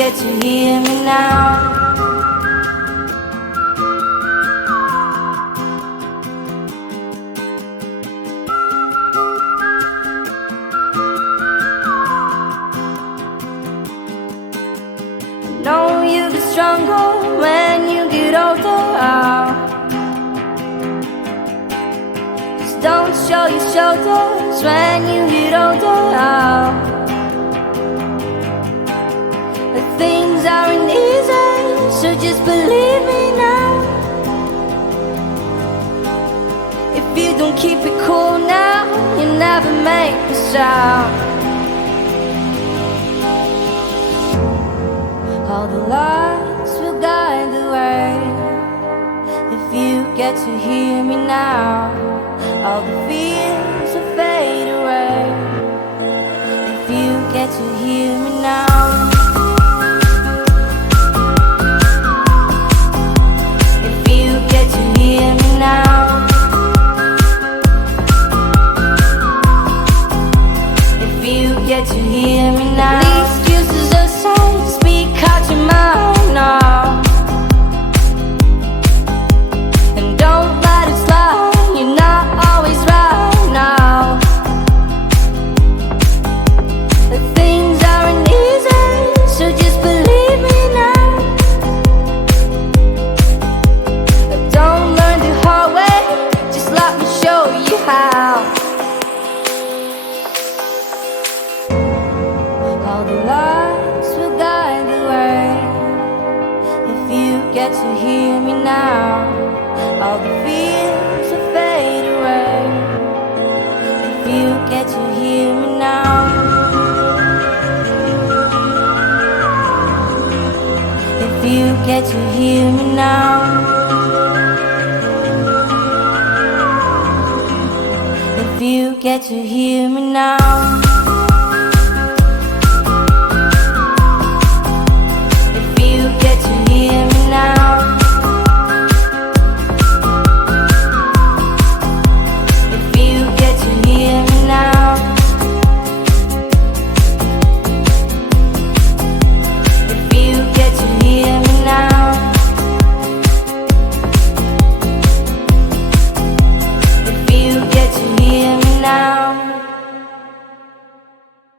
get to hear me now. I know you get stronger when you get older. Just don't show your shoulders when you get older. But things aren't easy, so just believe me now. If you don't keep it cool now, you'll never make a sound. All the lights will guide the way. If you get to hear me now, all the fears will fade away. If you get to hear me now. If you get to hear me now. If you get to hear me now. The excuses aside, speak out your mind now. And don't let it slide, you're not always right now. The things aren't easy, so just believe me now. But don't learn the hard way, just let me show you how. All the lights will guide the way. If you get to hear me now, all the fears will fade away. If you get to hear me now. If you get to hear me now. If you get to hear me now.